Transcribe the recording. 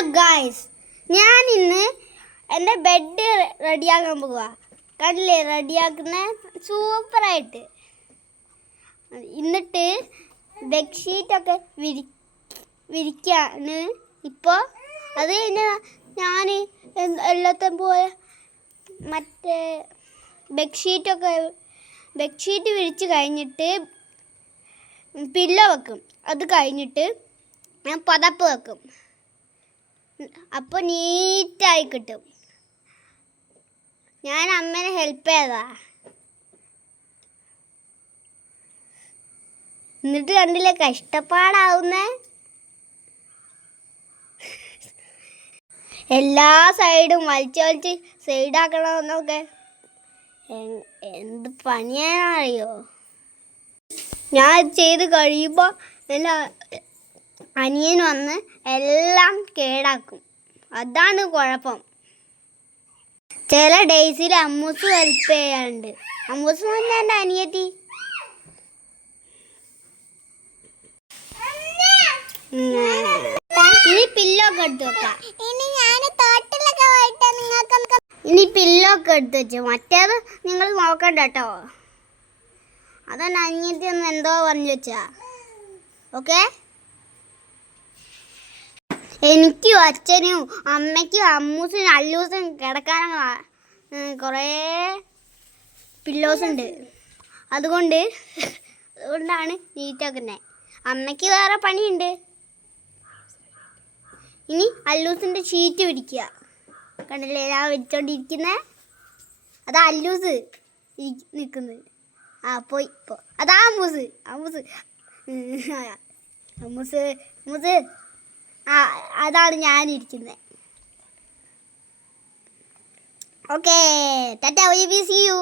Hello guys ഞാൻ ഇന്ന് എന്റെ ബെഡ് റെഡിയാക്കാൻ പോവുക കണ്ടില്ലേ? റെഡിയാക്കുന്ന സൂപ്പറായിട്ട് എന്നിട്ട് ബെഡ്ഷീറ്റൊക്കെ വിരി വിരിക്കാണ്. ഇപ്പോൾ അത് കഴിഞ്ഞ് ഞാൻ എല്ലാത്തും പോയ മറ്റേ ബെഡ്ഷീറ്റൊക്കെ ബെഡ്ഷീറ്റ് വിരിച്ച് കഴിഞ്ഞിട്ട് പില്ലോ വെക്കും. അത് കഴിഞ്ഞിട്ട് ഞാൻ പതപ്പ് വെക്കും. അപ്പോൾ നീറ്റായി കിട്ടും. ഞാൻ അമ്മനെ ഹെൽപ്പ് ചെയ്താ. എന്നിട്ട് കണ്ടില്ലേ കഷ്ടപ്പാടാവുന്നേ? എല്ലാ സൈഡും വലിച്ച് വലിച്ച് സൈഡാക്കണമെന്നൊക്കെ എന്ത് പണിയാണെന്നറിയോ? ഞാൻ ചെയ്ത് കഴിയുമ്പോൾ എന്റെ അനിയൻ വന്ന് എല്ലാം കേടാക്കും. അതാണ് കുഴപ്പം. ചില ഡേയ്സിൽ അമ്മൂസ് ഹെൽപ്പ് ചെയ്യാറുണ്ട്. അമ്മൂസ് പറഞ്ഞ എന്റെ അനിയത്തി. ഇനി പില്ലൊക്കെ എടുത്ത് വെക്കാം. ഇനി ഞാൻ തോട്ടിലൊക്കെ പോയിട്ട് നിങ്ങൾക്ക് ഇനി പില്ലൊക്കെ എടുത്ത് വെച്ചു മറ്റേത് നിങ്ങൾ നോക്കണ്ട കേട്ടോ. അതാണ് അനിയത്തി ഒന്ന് എന്തോ പറഞ്ഞു വെച്ചാ ഓക്കെ എനിക്കും അച്ഛനും അമ്മയ്ക്കും അമ്മൂസിനും അല്ലൂസിനും കിടക്കാനുള്ള കുറേ പില്ലോസ് ഉണ്ട് അതുകൊണ്ട് അതുകൊണ്ടാണ് നീറ്റാക്കുന്നത് അമ്മയ്ക്ക് വേറെ പണിയുണ്ട്. ഇനി അല്ലൂസിന്റെ ഷീറ്റ് പിടിക്കുക. കണ്ടില്ലേ ഞാൻ വിരിച്ചോണ്ടിരിക്കുന്നത് അതാ അല്ലൂസ് നിൽക്കുന്നത് ആ പോയി പോ. അതാ അമ്മൂസ്. അമ്മൂസ്. അമ്മൂസ് അമ്മൂസ്. അതാണ് ഞാനിരിക്കുന്നത് okay tata we be see you